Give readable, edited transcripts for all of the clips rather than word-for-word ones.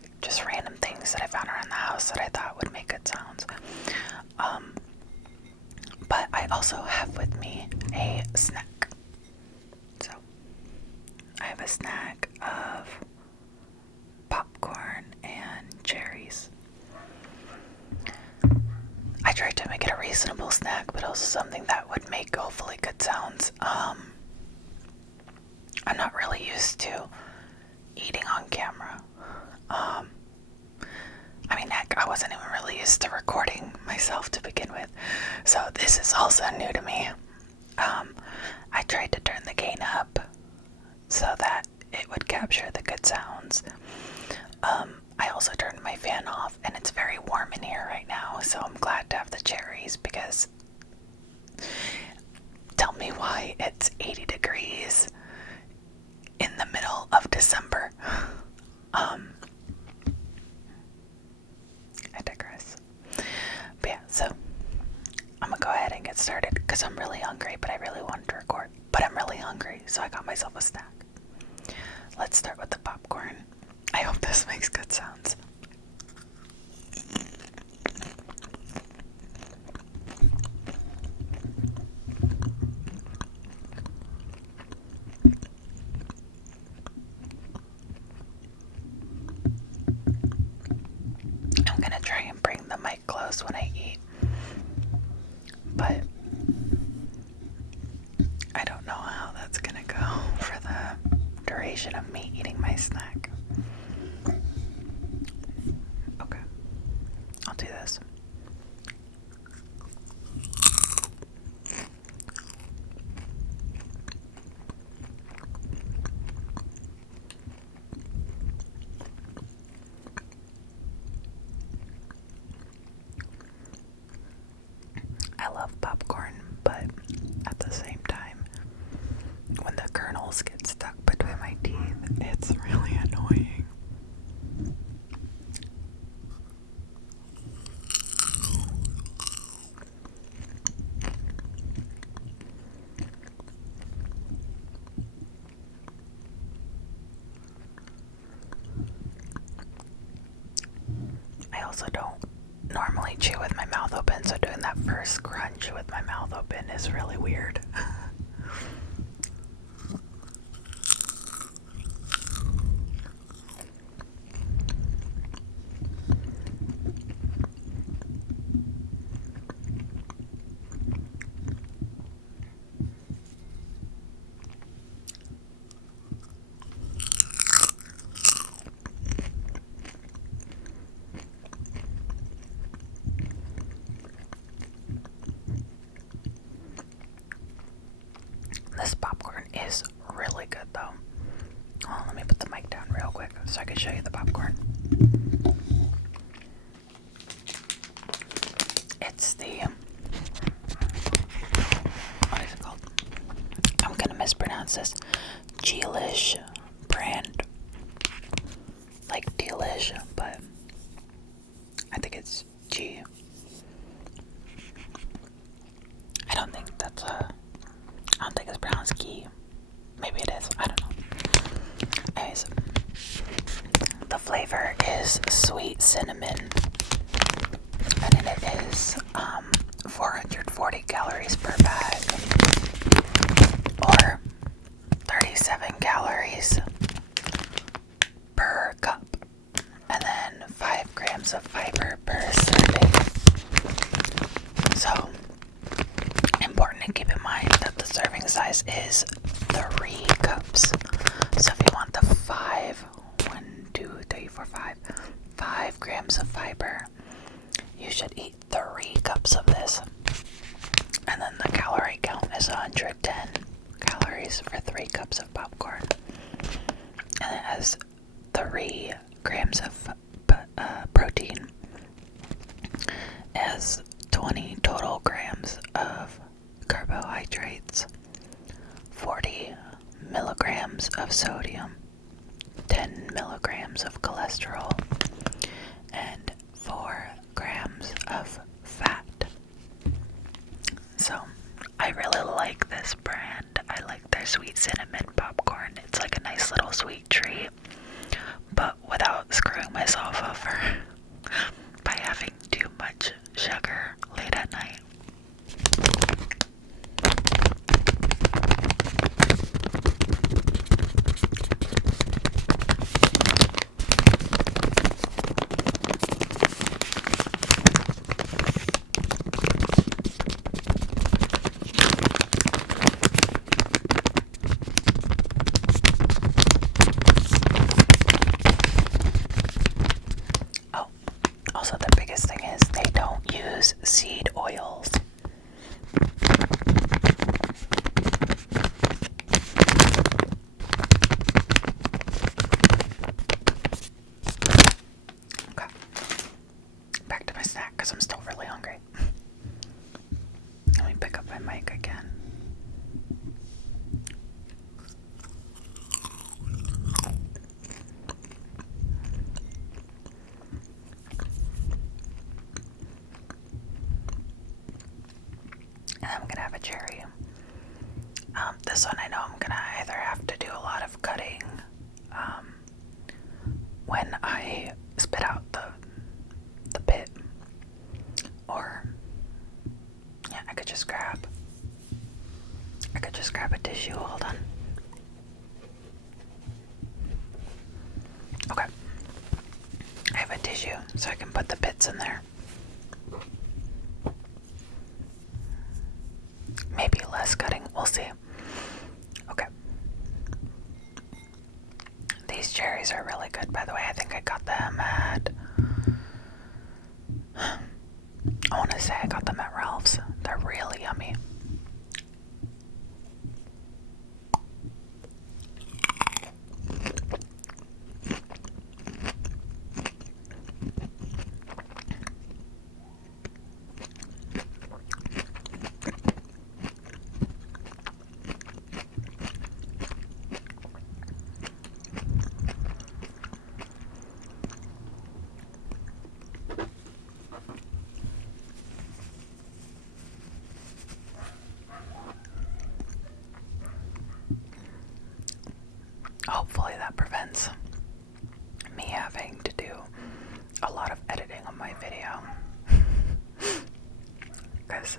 like just random things that I found around the house that I thought would make good sounds. But I also have with me a snack. So I have a snack of popcorn and cherries. I tried to make it a reasonable snack, but also something that would make hopefully good sounds. I'm not really used to eating on camera. I mean, heck, I wasn't even really used to recording myself to begin with, so this is also new to me. I tried to turn the gain up so that it would capture the good sounds. I also turned my fan off, and it's very warm in here right now, so I'm glad to have the cherries, because tell me why it's 80 degrees in the middle of December. I digress. But yeah, so I'm gonna go ahead and get started because I'm really hungry, but I really wanted to record. But I'm really hungry, so I got myself a snack. Let's start with the popcorn. I hope this makes good sounds. I'm gonna try and bring the mic close when I eat, but I don't know how that's gonna go for the duration of me eating my snack. Okay, I'll do this. I love popcorn, but at the same time, when the kernels get stuck between my teeth, it's really annoying. I also don't normally chew with my mouth open, so doing that first crunch with my mouth open is really weird. This popcorn is really good though. Oh, let me put the mic down real quick so I can show you the popcorn. It's the, what is it called? I'm gonna mispronounce this. Geelish brand. Like delish, but I think it's G. I don't think it's pronounced G. Maybe it is. I don't know. Anyways, the flavor is sweet cinnamon, and it is 440 calories per bag, or 37 calories per cup, and then 5 grams of fiber per serving. So, important to keep in mind that the serving size is 3 cups. So if you want the 5 grams of fiber, you should eat 3 cups of this. And then the calorie count is 110 calories for 3 cups of popcorn. And it has 3 grams of protein. It has 20 total grams of carbohydrates, 40 milligrams of sodium, 10 milligrams of cholesterol, and 4 grams of fat. So, I really like this brand. I like their sweet cinnamon popcorn. It's like a nice little sweet treat, but without screwing I'm gonna have a cherry. This one I know I'm gonna either have to do a lot of cutting when I spit out the pit, or yeah, I could just grab a tissue. Hold on. Okay, I have a tissue so I can put the pits in there. Maybe less cutting, we'll see. Okay. These cherries are really good, by the way. I think I got them at, I want to say I got them at Ralph's. They're really yummy. Hopefully that prevents me having to do a lot of editing on my video. Because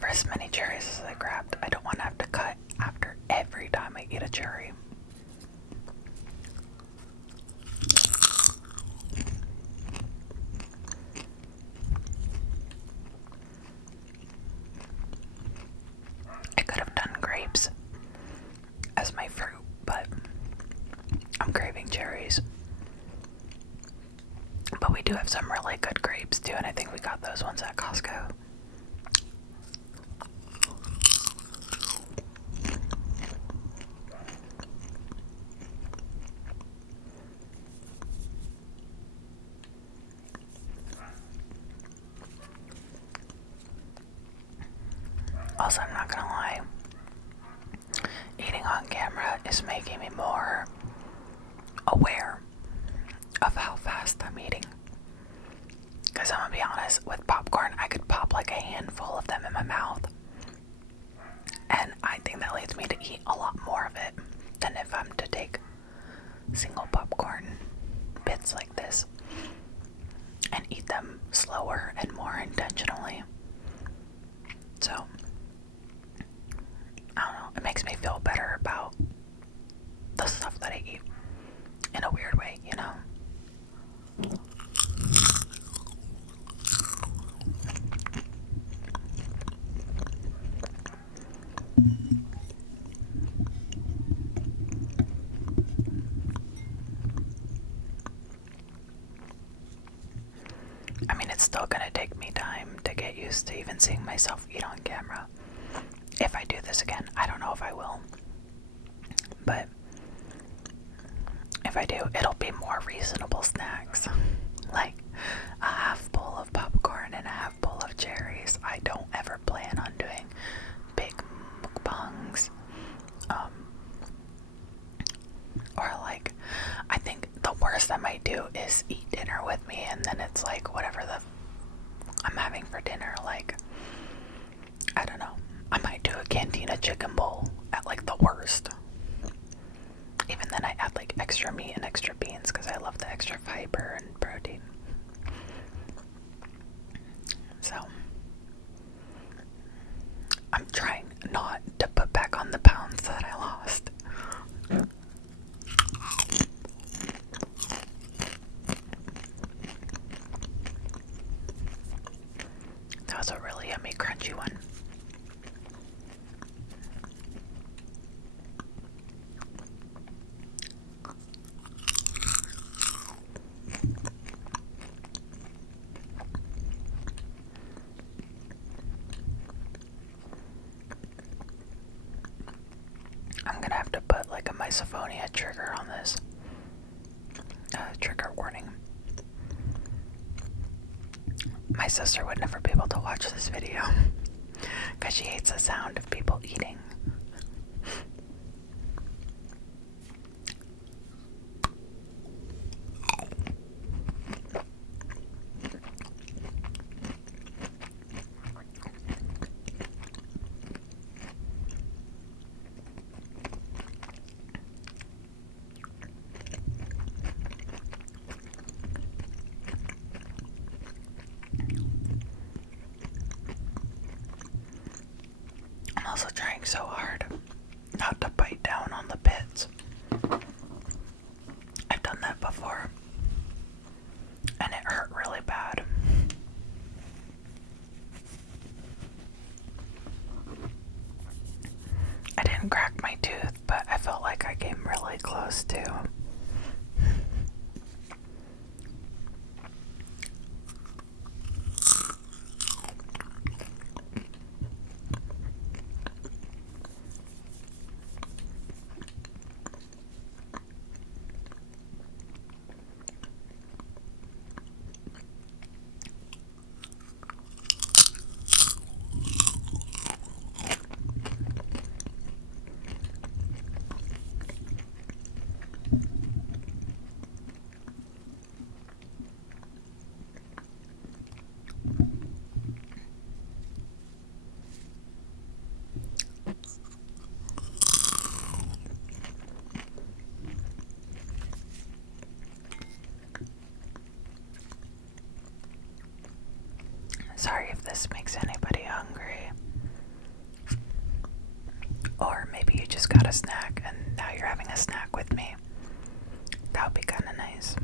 for as many cherries as I grabbed, I don't want to have to cut after every time I eat a cherry. I could have done grapes as my fruit, but I'm craving cherries. But we do have some really good grapes too, and I think we got those ones at Costco. Also, I'm not gonna lie, eating on camera is making me more aware of how fast I'm eating. Because I'm gonna be honest, with popcorn, I could pop like a handful of them in my mouth. And I think that leads me to eat a lot more of it than if I'm to take single popcorn bits like this and eat them slower and more intentionally. So, I don't know, it makes me feel better about the stuff that I eat in a weird way, you know? I mean, it's still gonna take me time to get used to even seeing myself eat on camera. If I do this again, I don't know if I will. But if I do, it'll be more reasonable snacks. Like a half bowl of popcorn and a half bowl of cherries. I don't ever plan on doing big mukbangs. Or like, I think the worst I might do is eat dinner with me, and then it's like whatever I'm having for dinner. Like, I don't know, I might do a cantina chicken bowl at like the worst. Even then I add like extra meat and extra beans because I love the extra fiber and protein. So I'm trying not to put back on the pounds that I lost. That was a really yummy crunchy one. I'm gonna have to put like a Misophonia trigger on this. Trigger warning. My sister would never be able to watch this video because she hates the sound of people eating. trying so hard not to bite down on the bits. I've done that before, and it hurt really bad. I didn't crack my tooth, but I felt like I came really close to. Sorry if this makes anybody hungry. Or maybe you just got a snack and now you're having a snack with me. That would be kind of nice.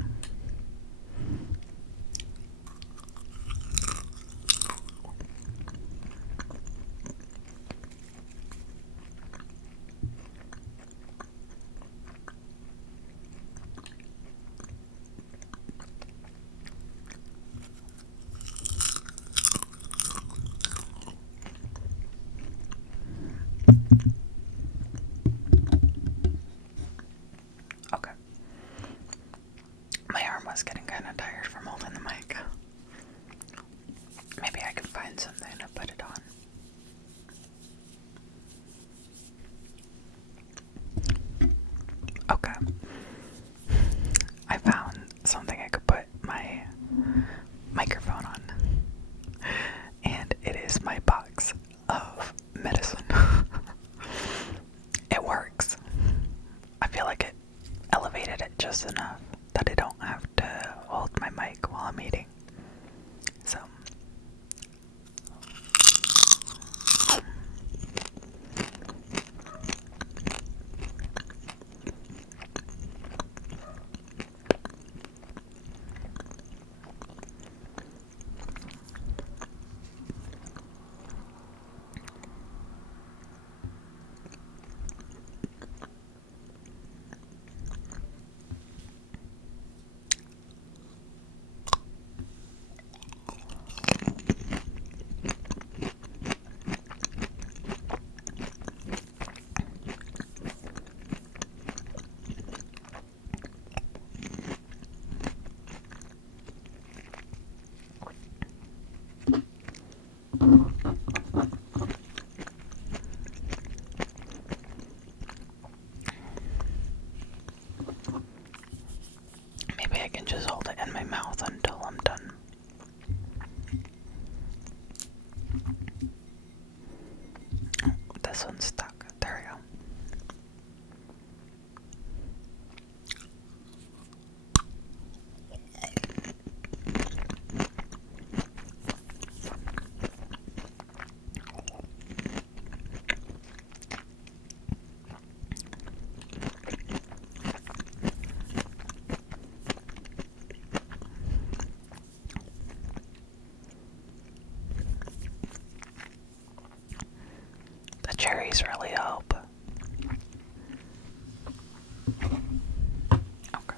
Okay. My arm was getting kind of tired from holding the mic. Maybe I could find something to put it on. Okay. I found something I could put my microphone on. And it is my box of medicine. It works. I feel like it elevated it just enough that I don't have to hold my mic while I'm eating. So maybe I can just hold it in my mouth until I'm done. This one's stuck. There we go. The cherries really help. Okay.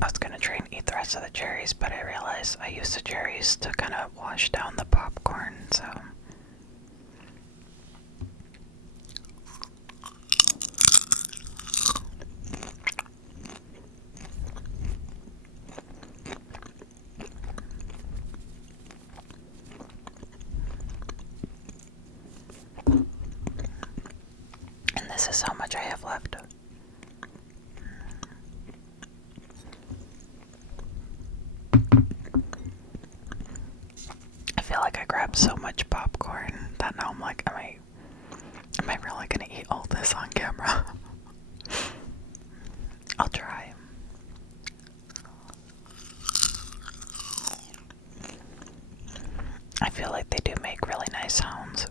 I was gonna try and eat the rest of the cherries, but I realized I used the cherries to kind of wash down the popcorn, so. And this is how much I have left. I feel like I grabbed so much popcorn that now I'm like, am I really gonna eat all this on camera? I'll try. I feel like they do make really nice sounds.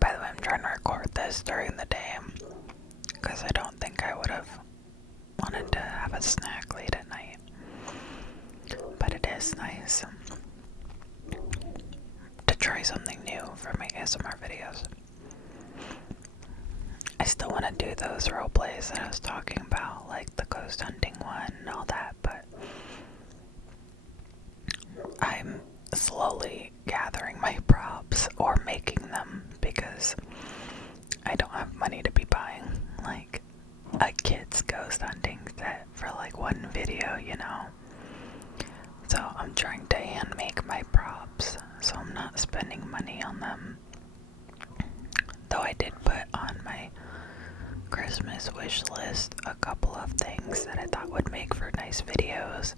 By the way, I'm trying to record this during the day because I don't think I would have wanted to have a snack late at night. But it is nice to try something new for my ASMR videos. I still want to do those role plays that I was talking about, like the ghost hunting one and all that, but I'm slowly gathering my props or making them because I don't have money to be buying like a kid's ghost hunting set for like one video, you know? So I'm trying to hand make my props so I'm not spending money on them. Though I did put on my Christmas wish list a couple of things that I thought would make for nice videos.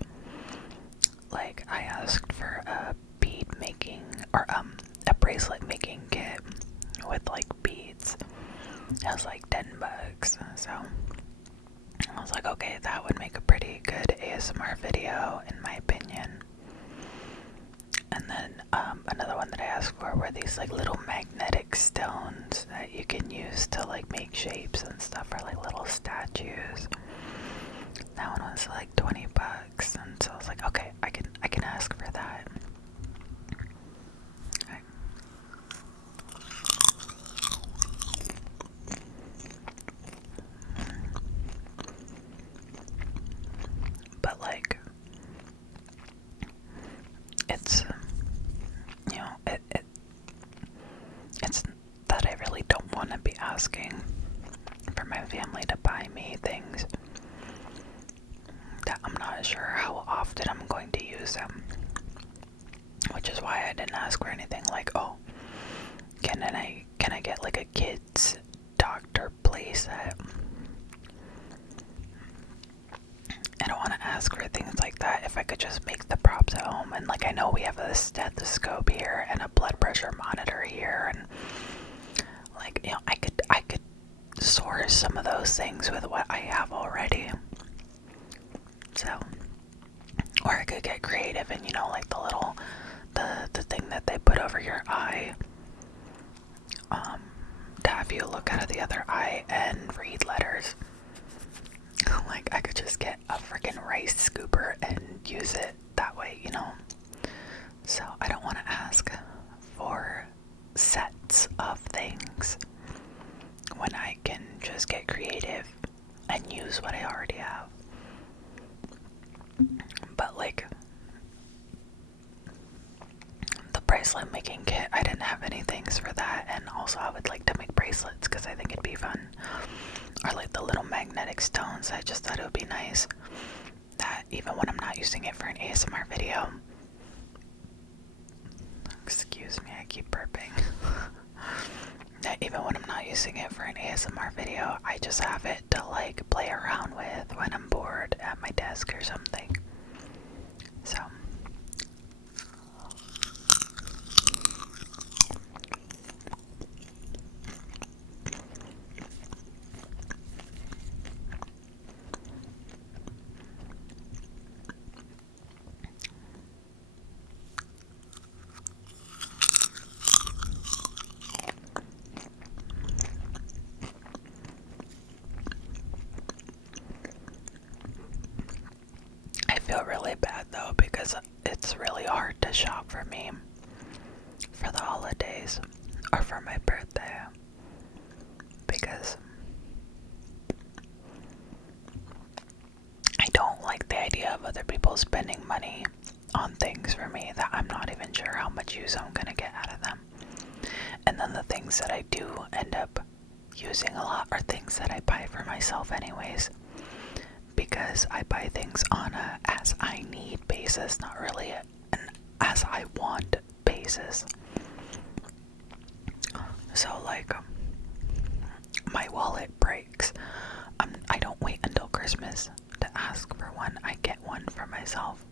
Like I asked for a bead making or a bracelet making kit with like beads. It was like $10, so I was like, okay, that would make a pretty good ASMR video in my opinion. And then another one that I asked for were these like little magnetic stones that you can use to like make shapes and stuff, or like little statues. That one was like $20, and so I was like, okay, I can ask for that. Okay. But like, it's you know, it's that I really don't want to be asking for my family to buy me things that I'm not sure how often I'm going to use them. Which is why I didn't ask for anything like, oh, can I get like a kid's doctor playset? I don't want to ask for things like that if I could just make the props at home. And like, I know we have a stethoscope here and a blood pressure monitor here, and like, you know, I could source some of those things with what I have already. So, or I could get creative and, you know, like the little the thing that they put over your eye, to have you look out of the other eye and read letters. Like, I could just get a freaking rice scooper and use it that way, you know? So I don't want to ask for sets of things when I can just get creative and use what I already have. But like, the bracelet making kit, I didn't have any things for that, and also I would like to make bracelets because I think it'd be fun. Or like the little magnetic stones, I just thought it would be nice that even when I'm not using it for an ASMR video, excuse me, I keep burping, that even when I'm not using it for an ASMR video, I just have it to like play around with when I'm bored at my desk or something. So I feel really bad though because it's really hard to shop for me for the holidays or for my birthday, because other people spending money on things for me that I'm not even sure how much use I'm gonna get out of them. And then the things that I do end up using a lot are things that I buy for myself anyways, because I buy things on a as I need basis, not really an as I want basis. So like, my wallet breaks. I don't wait until Christmas to ask for one. I get one for myself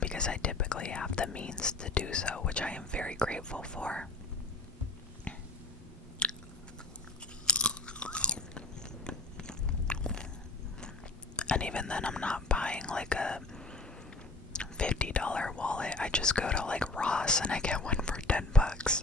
because I typically have the means to do so, which I am very grateful for. And even then, I'm not buying like a $50 wallet. I just go to like Ross and I get one for $10.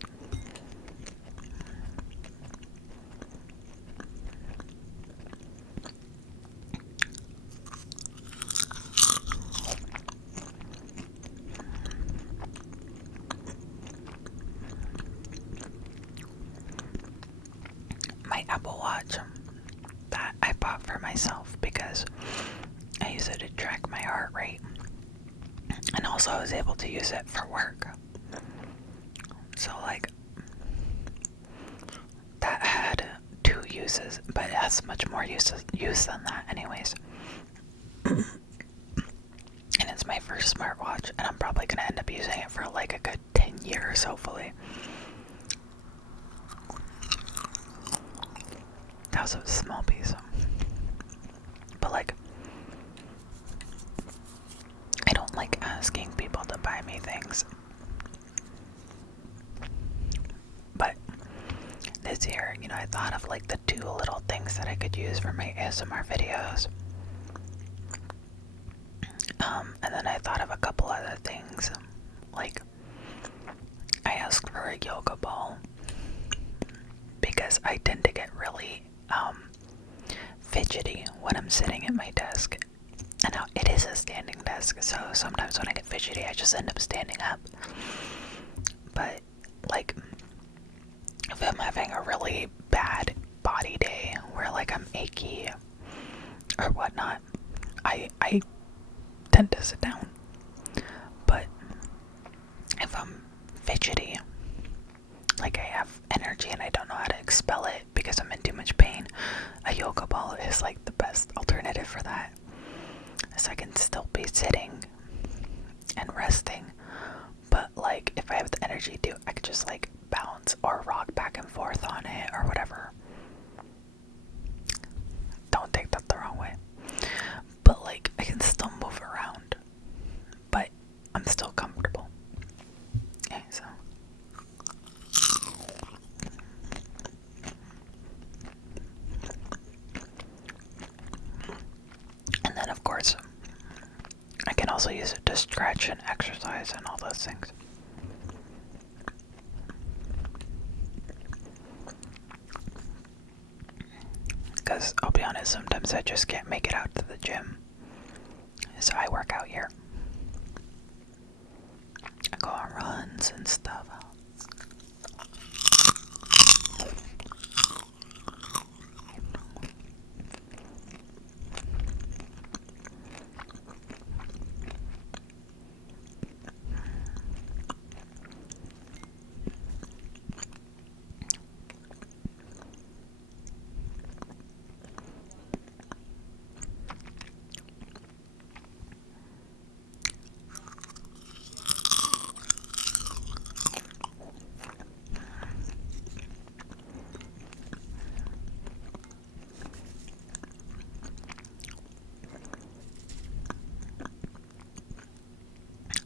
My Apple Watch that I bought for myself because I use it to track my heart rate, and also I was able to use it for work. So like, that had 2 uses, but it has much more use than that anyways. And it's my first smartwatch, and I'm probably gonna end up using it for like a good 10 years, hopefully. That was a small piece. But like, I don't like asking people to buy me things. But this year, I thought of like the 2 little things that I could use for my ASMR videos. And then I thought of a couple other things. Like, I asked for a yoga ball because I tend to get really fidgety when I'm sitting at my desk. And now it is a standing desk, so sometimes when I get fidgety, I just end up standing up. But like, if I'm having a really bad body day where like I'm achy or whatnot, I tend to sit down. But if I'm fidgety, like I have energy and I don't know how to expel it because I'm in too much pain, a yoga ball is like the best alternative for that. So I can still be sitting and resting, but like if I have the energy to, I could just like bounce or rock back and forth on it or whatever. Don't take that the wrong way. But like, I can still move around, but I'm still comfortable. Okay, so. And then of course, I can also use it to stretch and exercise and all those things. Because I'll be honest, sometimes I just can't make it out to the gym. So I work out here. I go on runs and stuff.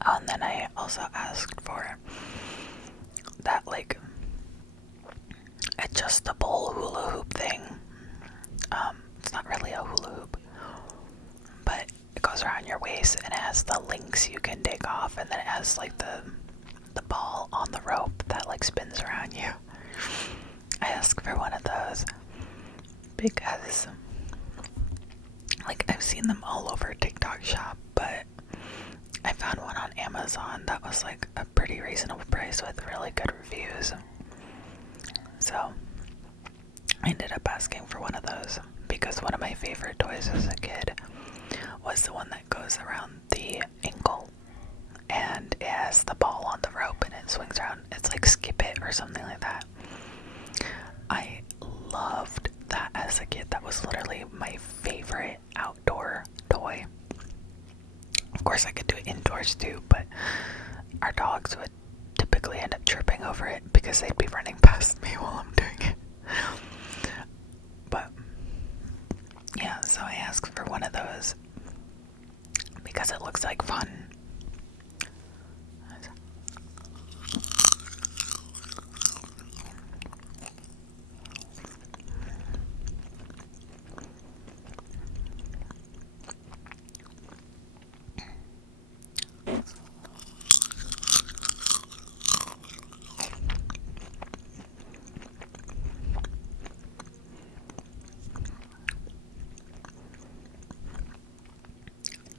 And then I also asked for that like adjustable hula hoop thing. It's not really a hula hoop, but it goes around your waist and it has the links you can take off, and then it has like the ball on the rope that like spins around you. I asked for one of those because like I've seen them all over TikTok shop, but I found one on Amazon that was like a pretty reasonable price with really good reviews. So I ended up asking for one of those because one of my favorite toys as a kid was the one that goes around swings around. It's like Skip It or something like that. I loved that as a kid. That was literally my favorite outdoor toy. Of course, I could do it indoors too, but our dogs would typically end up tripping over it because they'd be running past me while I'm doing it. But yeah, so I asked for one of those because it looks like fun.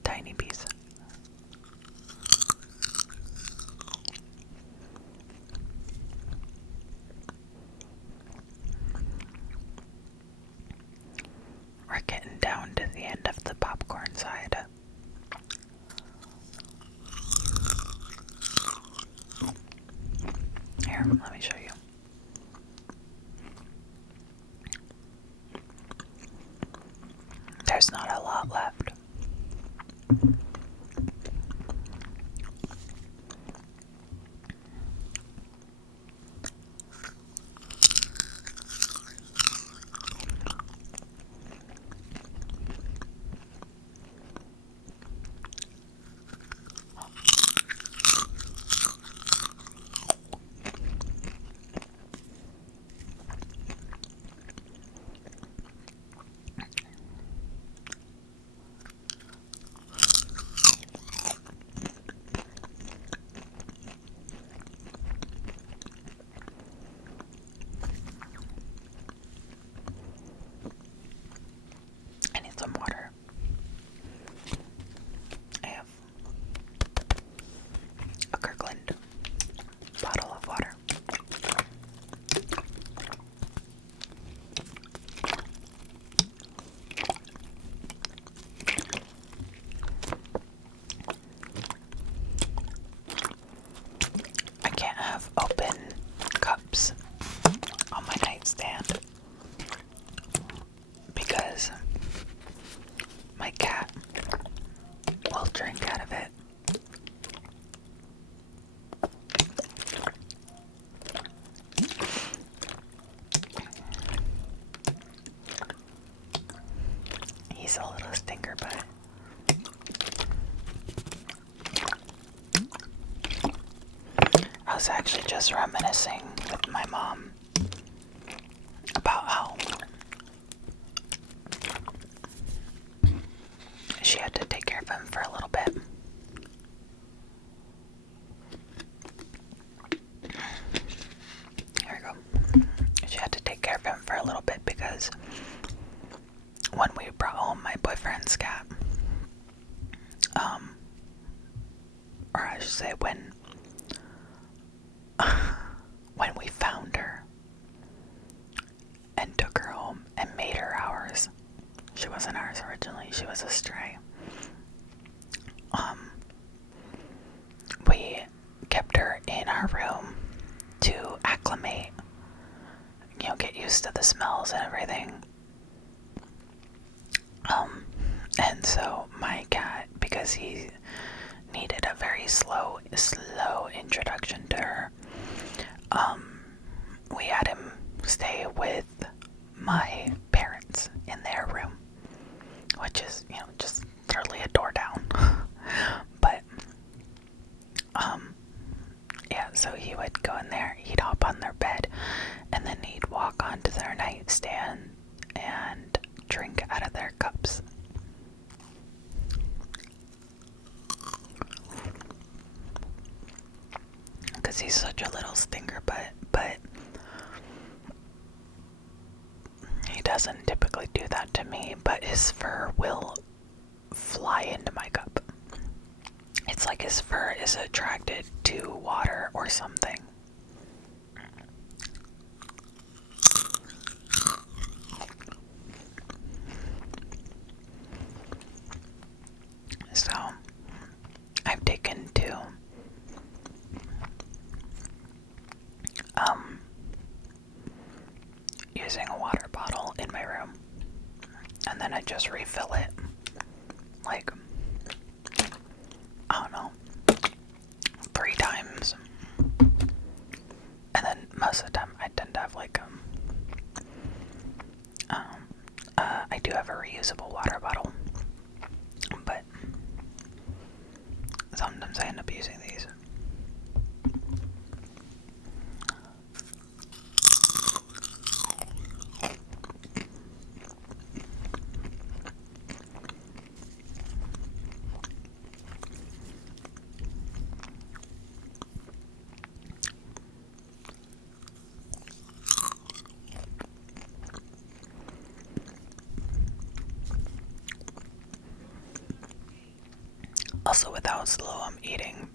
Tiny piece. We're getting down to the end of the popcorn side. Here, let me show you. There's not a lot left. I need some water. I have a Kirkland bottle of water. I can't have open cups on my nightstand because my cat will drink out of it. He's a little stinker, but I was actually just reminiscing with my mom about how she had to take care of him for a little bit. Here we go. She had to take care of him for a little bit because when we brought home my boyfriend's cat, or I should say when we found her and took her home and made her ours. She wasn't ours originally, she was a stray. We kept her in our room to acclimate, get used to the smells and everything. And so my cat, because he needed a very slow introduction to her, we had him stay with my parents in their room, which is, just literally a door down. But, yeah, so he would go in there, he'd hop on their bed, and then he'd walk onto their nightstand and drink out of their cups. Because he's such a little stinker, but he doesn't typically do that to me, but his fur will fly into my cup. It's like his fur is attracted to water or something. So I've taken to just refill it. Like, I don't know, 3 times. And then most of the time I tend to have like I do have a reusable water bottle, but sometimes I end up using these. Also, with how slow I'm eating,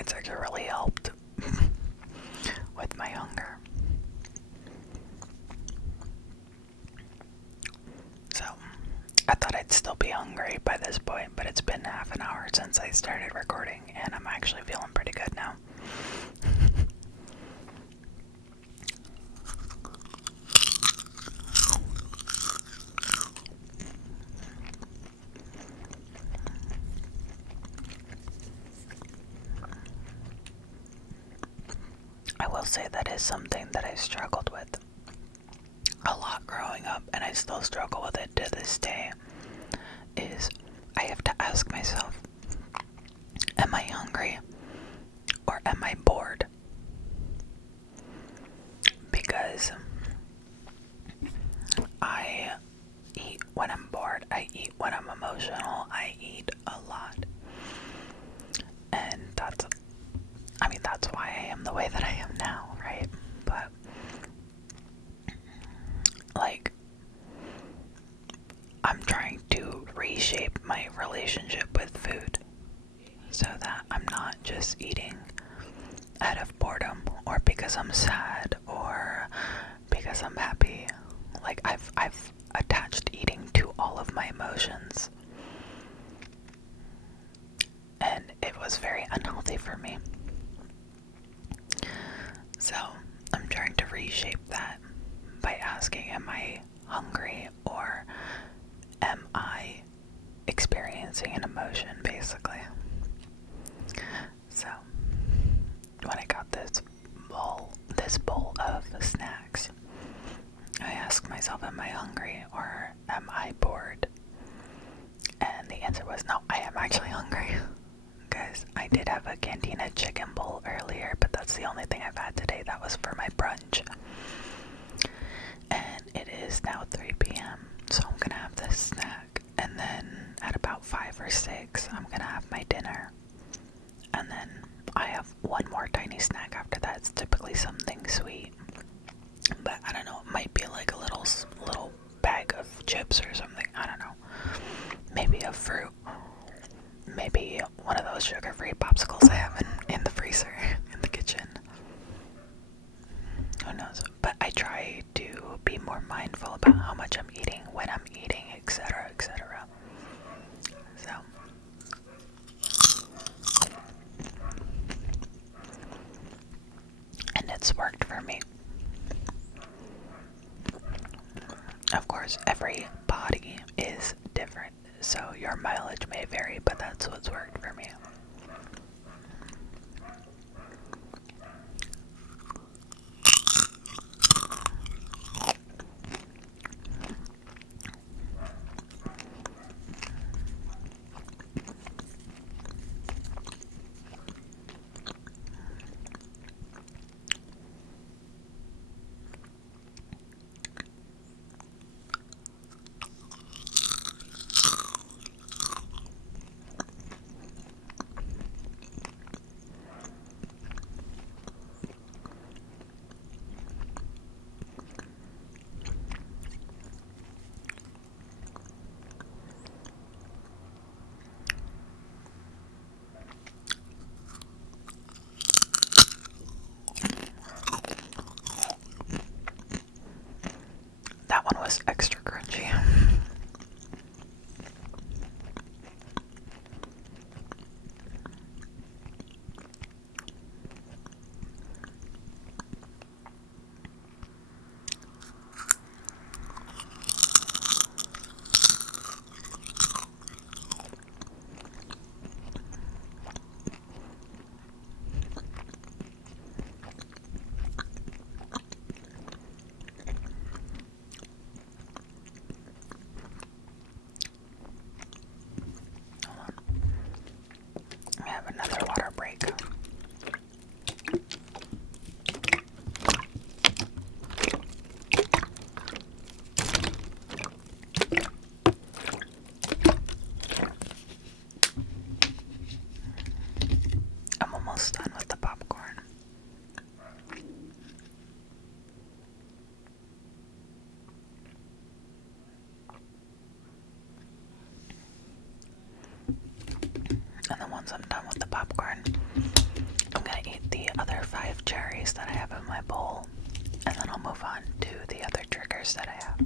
it's actually really helped with my hunger. So, I thought I'd still be hungry by this point, but it's been half an hour since I started recording, and I'm actually feeling pretty good now. I will say that is something that I struggled with a lot growing up, and I still struggle with it to this day, is I have to ask myself, am I hungry or am I bored? Because I eat when I'm bored, I eat when I'm emotional, I eat a lot. And that's why I am the way that I am now, right? But like, I'm trying to reshape my relationship with food so that I'm not just eating out of boredom or because I'm sad or because I'm happy. Like, I've attached eating to all of my emotions, and it was very unhealthy for me. So I'm trying to reshape that by asking, am I hungry or am I experiencing an emotion, basically? So when I got this bowl of snacks, I asked myself, am I hungry or am I bored? And the answer was no, I am actually hungry. Guys, I did have a cantina chicken bowl earlier, but that's the only thing I've had today. That was for my brunch. And it is now 3 p.m., so I'm gonna have this snack. And then at about 5 or 6, I'm gonna have my dinner. And then I have one more tiny snack after that. It's typically something sweet. But I don't know, it might be like a little bag of chips or something. I don't know. Maybe a fruit. Maybe one of those sugar-free popsicles I have in the freezer in the kitchen. Who knows? But I try to be more mindful about how much I'm eating, when I'm eating, etc., etc. So, and it's worked for me. Of course, every body is different, so your mileage may vary, but that's what's worked for me. once I'm done with the popcorn, I'm gonna eat the other 5 cherries that I have in my bowl, and then I'll move on to the other triggers that I have.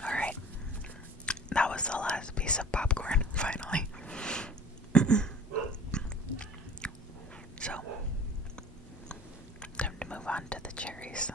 Alright, that was the last piece of popcorn, finally. So, time to move on to the cherries.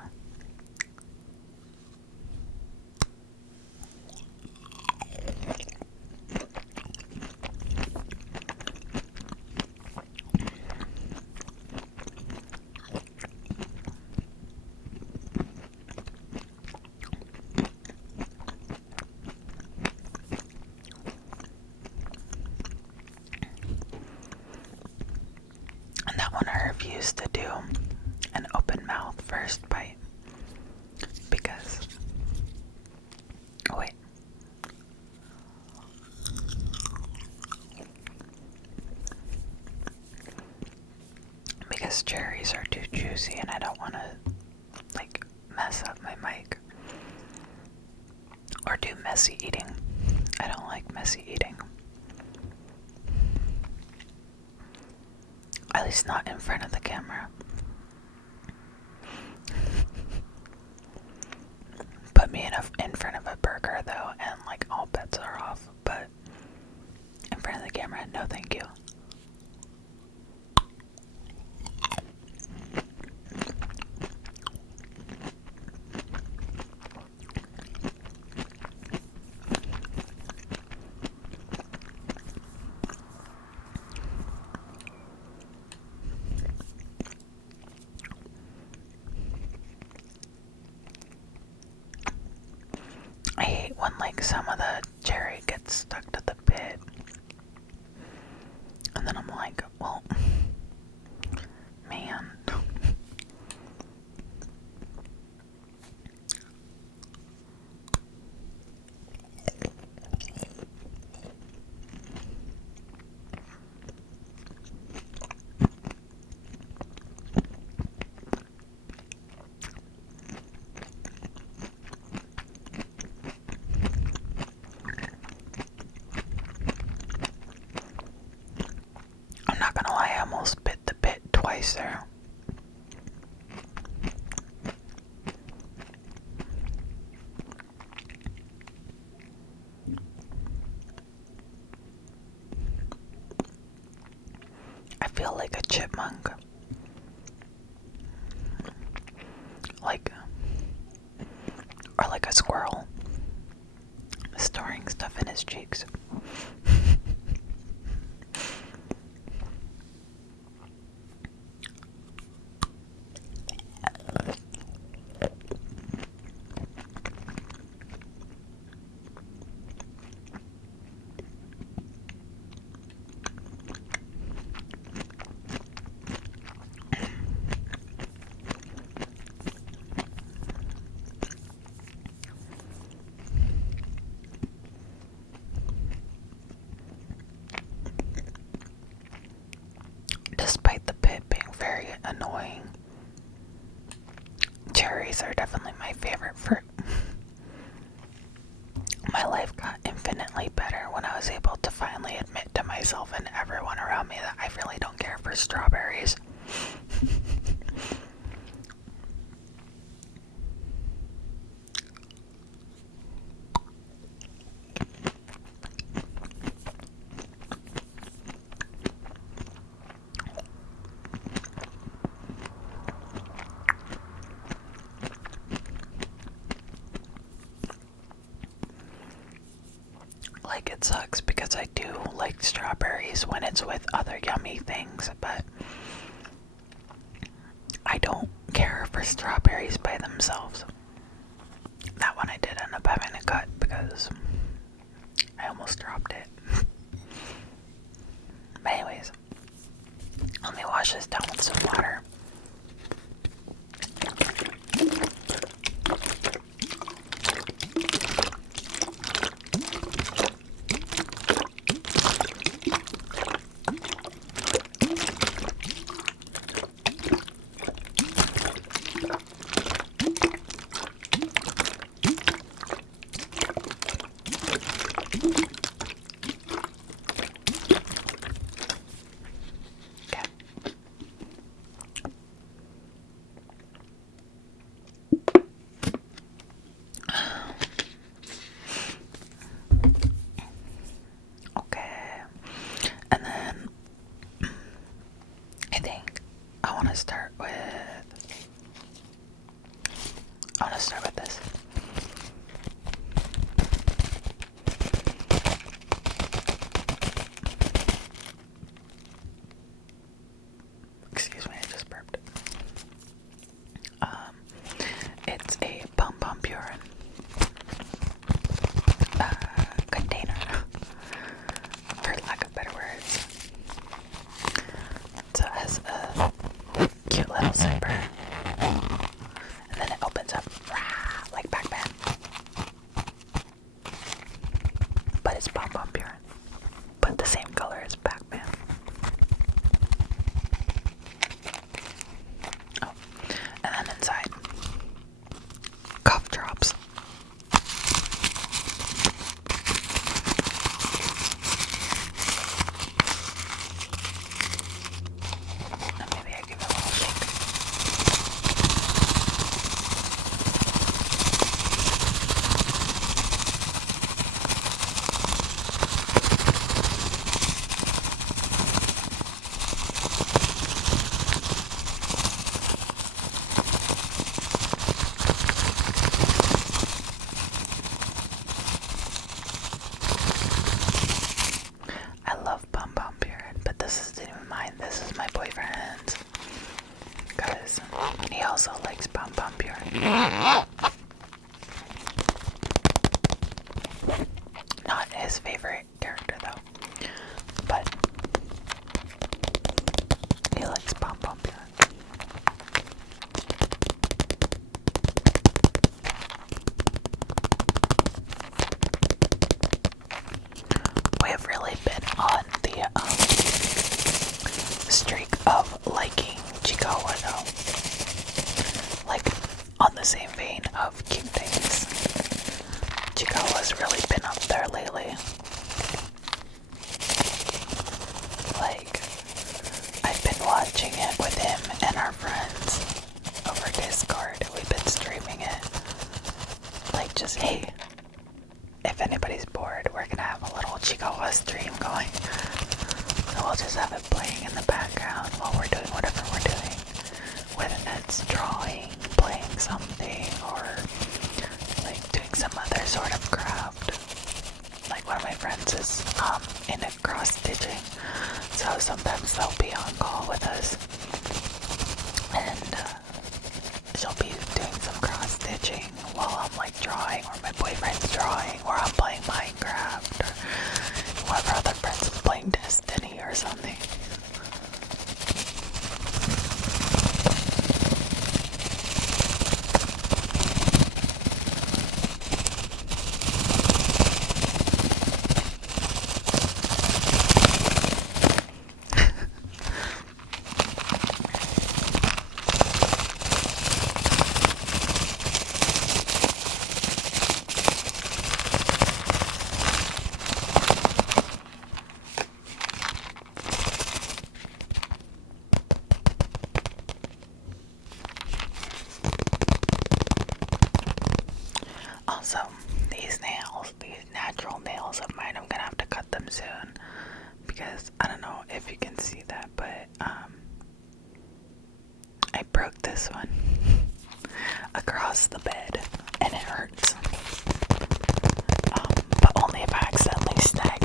And that one I refuse to do an open mouth first bite because, oh wait, because cherries are too juicy and I don't want to like mess up my mic or do messy eating. I don't like messy eating. At least not in front of the camera. Put me in front of a burger though, and like all bets are off. But in front of the camera, no thank you. I hate when like some of the cherry gets stuck to the pit. And then I'm like, well, man. I'm not gonna lie, I almost bit the pit twice there. I feel like a chipmunk. Or like a squirrel. Storing stuff in his cheeks. Despite the pit being very annoying, cherries are definitely my favorite fruit. My life got infinitely better when I was able to finally admit to myself and everyone around me that I really don't care for strawberries. it sucks because I do like strawberries when it's with other yummy things, but I don't care for strawberries by themselves. That one I did end up having to cut because I almost dropped it. But anyways, let me wash this down with some water. I want to start with this. Excuse me, I just burped. It's a pom-pom urine container, for lack of better words. So it has a cute little zipper, and then it opens up like Pac-Man, but it's pom-pom urine, but the same color as Pac-Man. Oh, and then inside, cough drops. And maybe I give it a little shake. I love pom-pom urine, but this isn't even mine. This is my boyfriend's, because he also likes pom-pom urine. Not his favorite character though, but he likes pom-pom urine. We have really been on the streak of liking Chiikawa though. Like, on the same vein of cute things, Chiikawa's really been up there lately. Like, I've been watching it with him and our friends over Discord. We've been streaming it. Like, just, hey, if anybody's bored, we're gonna have a little Chiikawa stream going. So we'll just have it playing in the background while we're doing whatever we're doing. Whether that's drawing, playing something, or like doing some other sort of craft. Like one of my friends is into cross stitching, so sometimes they'll be on call with us, and she'll be doing some cross stitching while I'm like drawing, or my boyfriend's drawing, or I'm playing Minecraft, or one of our other friends is playing Destiny or something. Also, these nails, these natural nails of mine, I'm gonna have to cut them soon, because I don't know if you can see that, but I broke this one across the bed, and it hurts, but only if I accidentally snag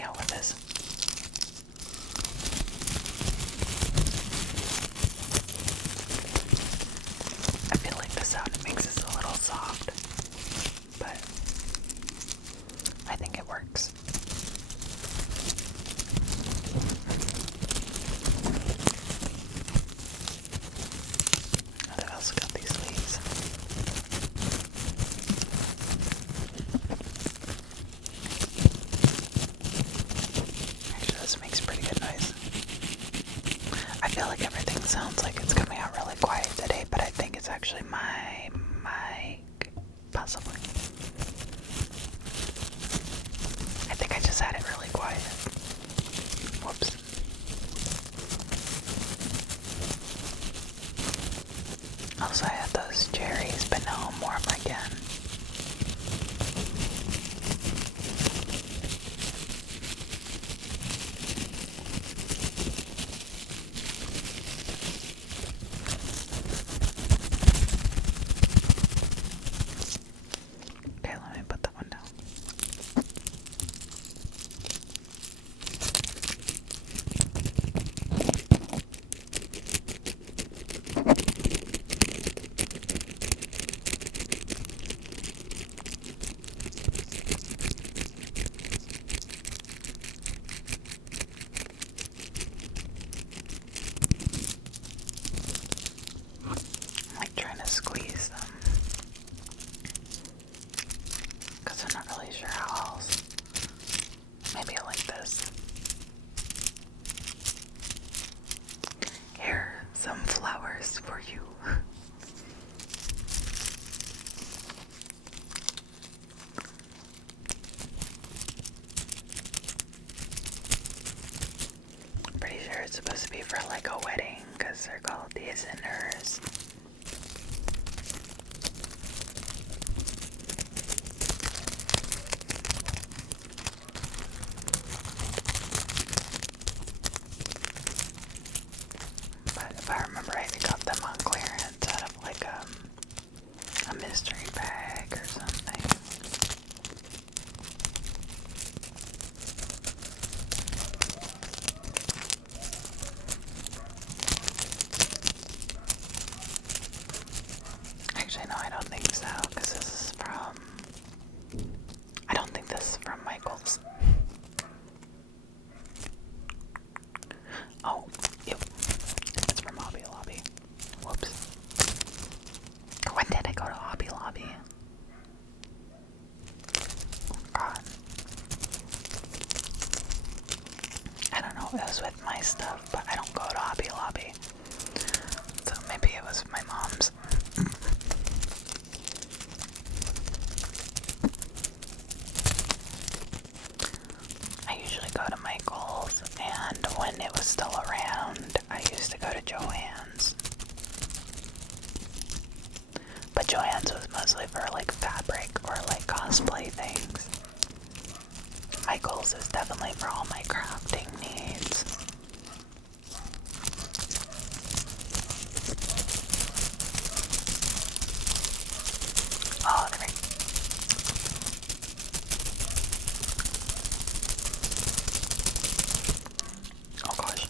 me out with this. I feel like the sound it makes is a little soft, but I think it works. I've also got these leaves. Actually, this makes pretty good noise. I feel like everything sounds like it's coming out really quiet today, but I think it's actually my mic, possibly. I think I just had it really quiet. Whoops. Also, I had those cherries, but now I'm warm again. Okay, let me put that one down. I'm like trying to squeeze them because I'm not really sure how else. Maybe like this. Here, some flowers for you. Pretty sure it's supposed to be for like a wedding because they're called these and hers. But if I remember right, we got them on clearance out of like a mystery bag or something. Actually, no, I don't think so, because this is from... I don't think this is from Michael's. Oh, yep. It's from Hobby Lobby. Whoops. When did I go to Hobby Lobby? God. I don't know, it was with my stuff, but I don't go to Hobby Lobby. So maybe it was my mom's. I usually go to Michael's, and when it was still around, I used to go to Joann's. But Joann's was mostly for like fabric or like cosplay things. Michael's is definitely for all my crafting needs. Oh, there we go. Oh gosh.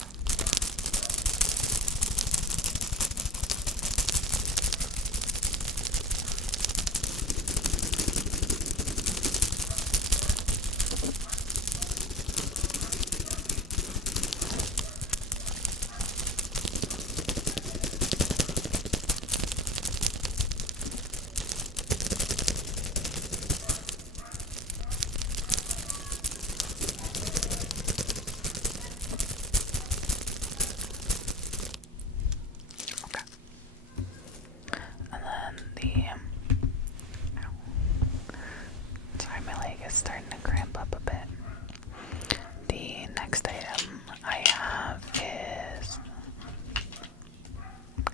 Sorry, my leg is starting to cramp up a bit. The next item I have is...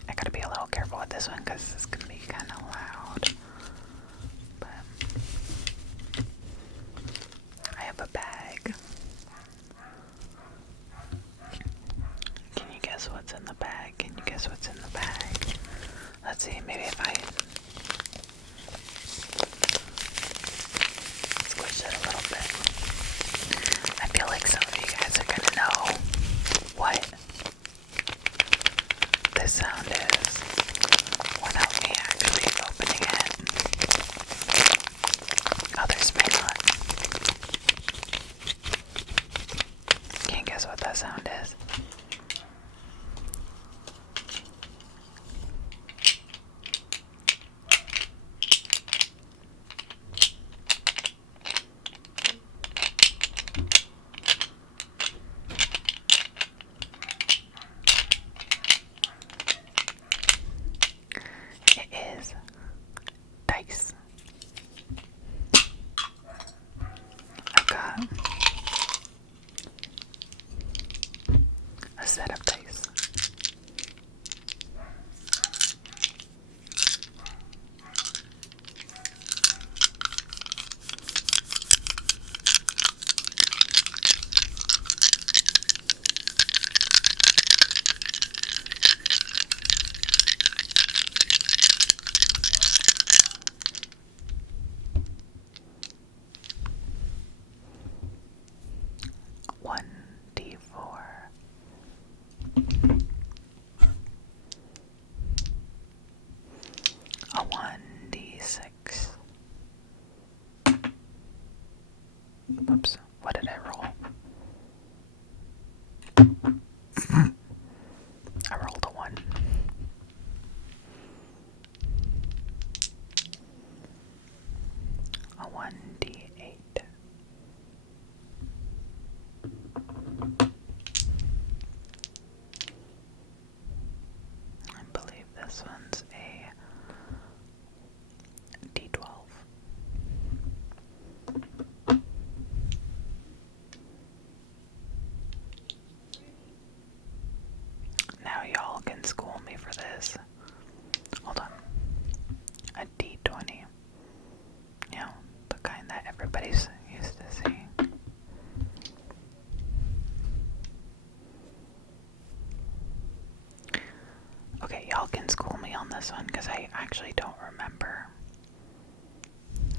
I gotta be a little careful with this one because it's gonna be kind of loud. But I have a bag. Can you guess what's in the bag? Can you guess what's in the bag? Let's see, maybe if I squish it a little bit. I feel like some of you guys are gonna know what this sound is without me actually opening it. Others may not. Can't guess what that sound is. It is dice. I've got a set of dice. One D4, a 1D6. Whoops, what did I roll? I rolled a 1. A 1D8. I believe this one's a D12. Now y'all can school me for this. Hold on. A D20. You know, the kind that everybody's used to seeing. Okay, y'all can school me on this one because I actually don't remember.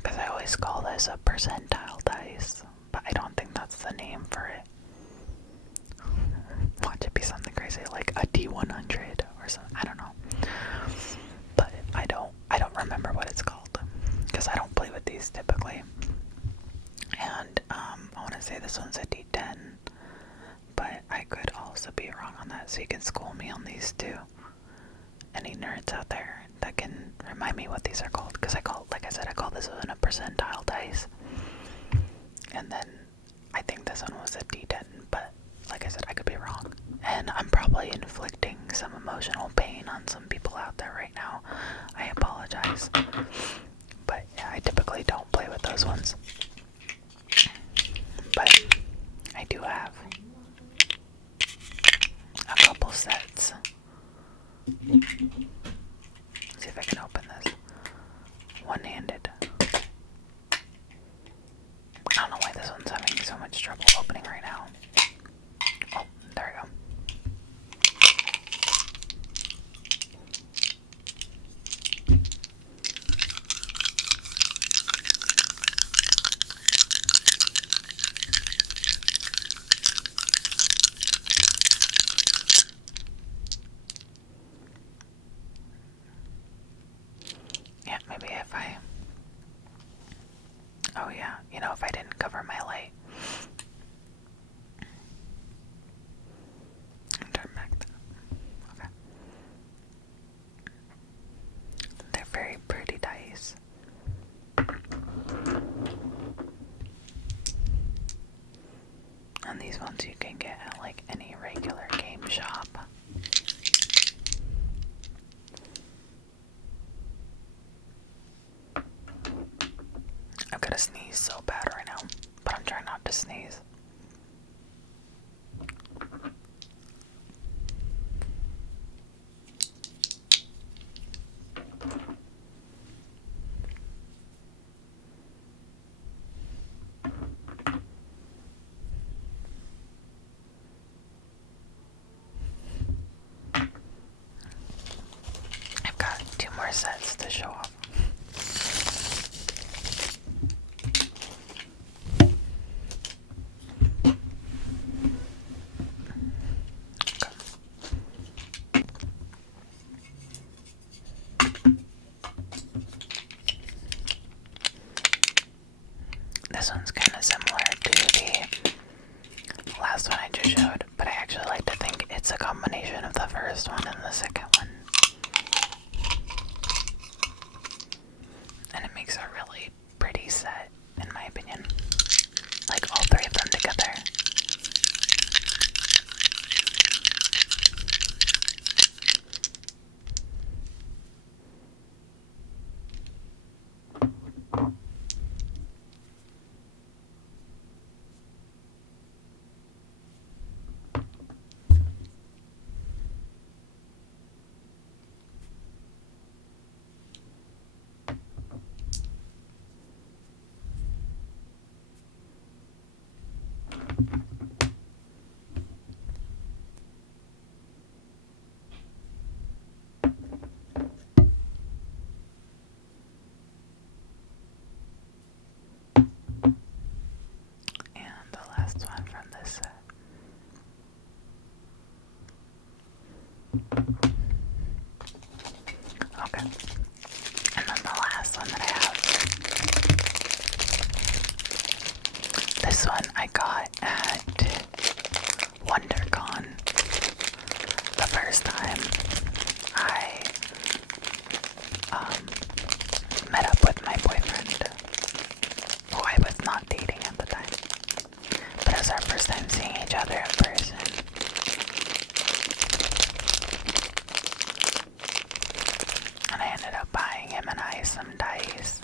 Because I always call this a percentile dice, but I don't think that's the name for it. Watch it be something crazy like a D100 or something. I don't know. But I don't remember what it's called because I don't play with these typically. And I want to say this one's a D10, but I could also be wrong on that, so you can school me on these too. Any nerds out there that can remind me what these are called, because like I said, I call this one a percentile dice. And then I think this one was a D10, but like I said, I could be wrong. And I'm probably inflicting some emotional pain on some people out there right now. I apologize. But yeah, I typically don't play with those ones. But I do have a couple sets. Let's see if I can open this. One-handed. I don't know why this one's having so much trouble opening right now. Oh, there we go. Yeah, maybe if I... Oh yeah, you know, if I didn't cover my light. Turn back. Okay. They're very pretty dice. And these ones you can get at like any regular game shop. I've got to sneeze so bad right now, but I'm trying not to sneeze. I've got 2 more sets to show off. This one's kind of similar to the last one I just showed, but I actually like to think it's a combination of the first one and the second one. And it makes a really pretty set, in my opinion. Like all three of them together. And the last one from this set. Okay. And then the last one that I have. This one I got at WonderCon. The first time I met up with my boyfriend, who I was not dating at the time. But it was our first time seeing each other in person. And I ended up buying him and I some dice.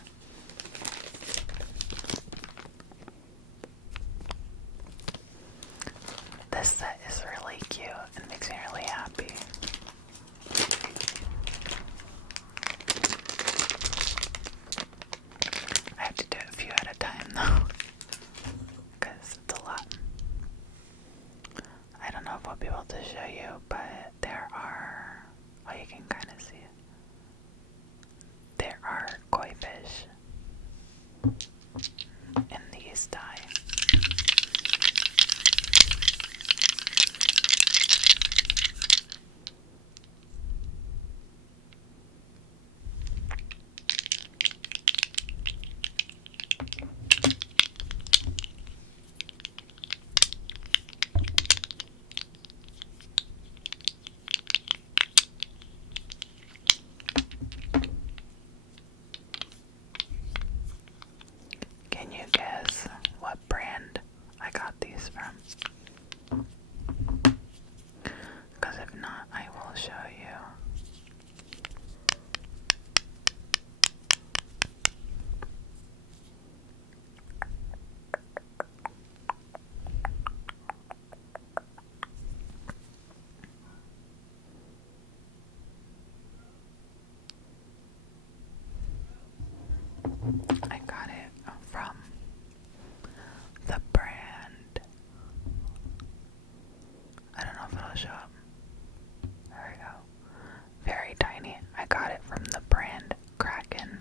This set is really cute and makes me really happy. I have to do a few at a time though, because it's a lot. I don't know if I'll be able to show you, but there are, oh, you can kind of see it. There are koi fish in these die. Can you guess what brand I got these from? Because if not, I will show you. I got it from the brand. I don't know if it'll show up. There we go. Very tiny. I got it from the brand Kraken.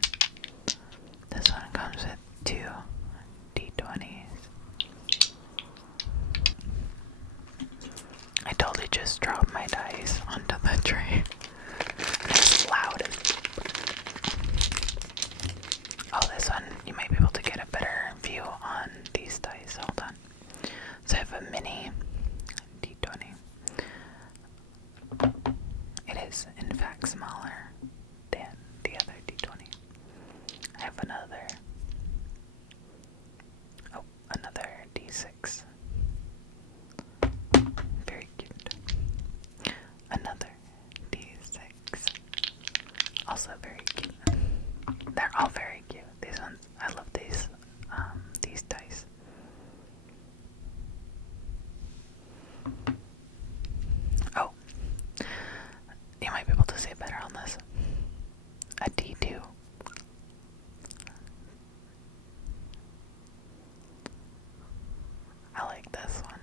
This one comes with 2 D20s. I totally just dropped my dice onto the tray. It's loud. Oh, this one, you might be able to get a better view on these dice. Hold on. So I have a mini D20. It is, in fact, smaller than the other D20. I have another D6. Very cute. Another D6. Also very cute. They're all very cute. These ones, I love these dice. Oh, you might be able to see it better on this. A D2. I like this one.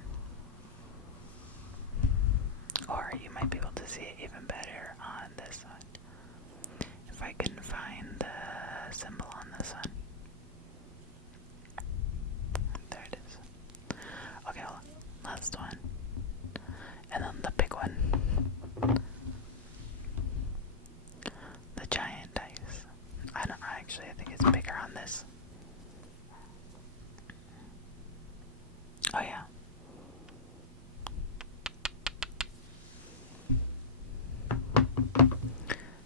Or you might be able to see it even better on this one. If I can find the symbol on this one. There it is. Okay, well, last one. And then the big one. The giant dice. I don't know, actually, I think it's bigger on this. Oh yeah.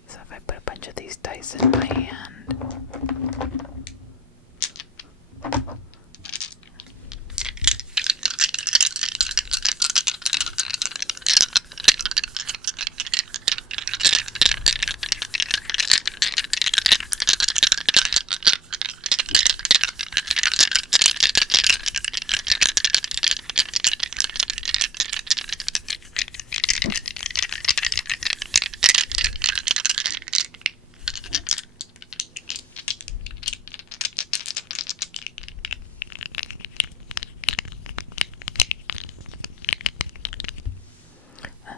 So if I put a bunch of these dice in my hand,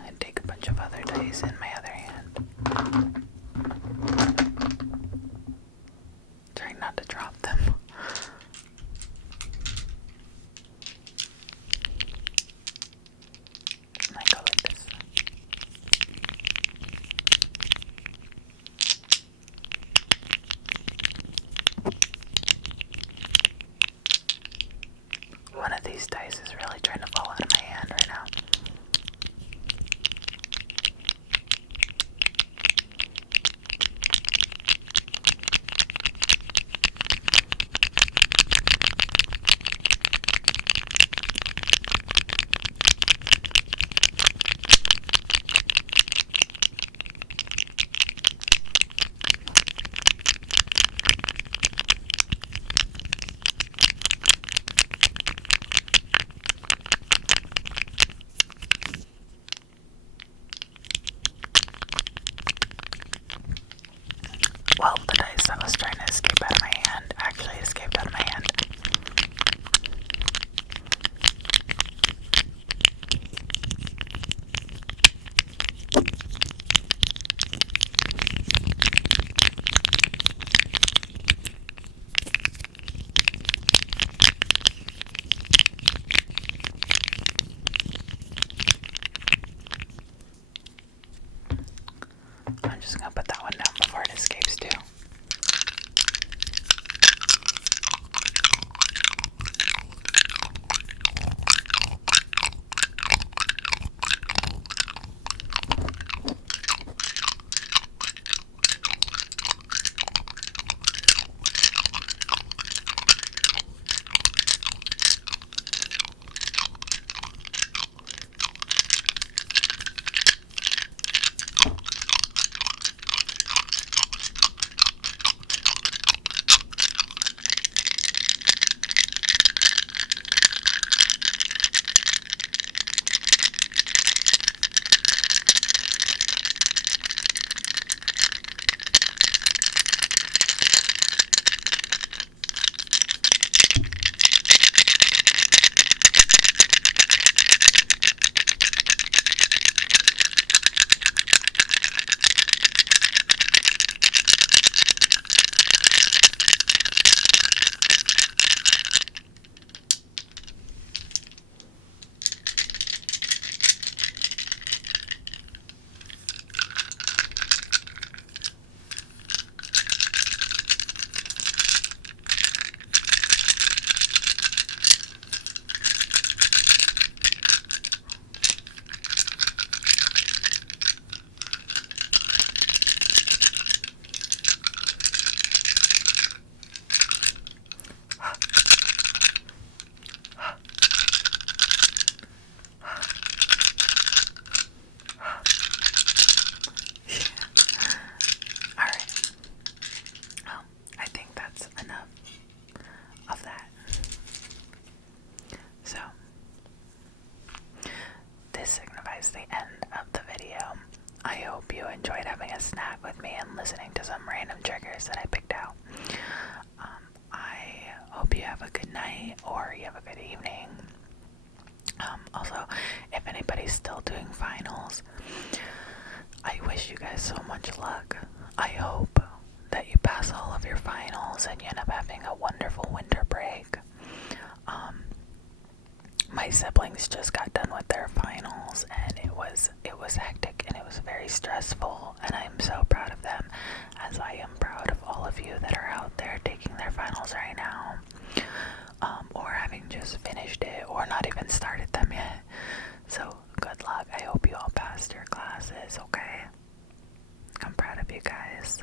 and take a bunch of other dice in my other hand. Trying not to drop them. And I go like this. One of these dice is really trying to fall out of my hand right now. Well, the dice that was trying to escape out of my hand actually escaped out of my hand. I'm just gonna put that one down before it escapes too. listening to some random triggers that I picked out. I hope you have a good night or you have a good evening. Also, if anybody's still doing finals, I wish you guys so much luck. I hope that you pass all of your finals and you end up having a wonderful winter break. My siblings just got done with their finals and it was hectic and it was very stressful, and I'm so proud of them, as I am proud of all of you that are out there taking their finals right now, or having just finished it, or we're not even started them yet. So good luck. I hope you all passed your classes, okay? I'm proud of you guys.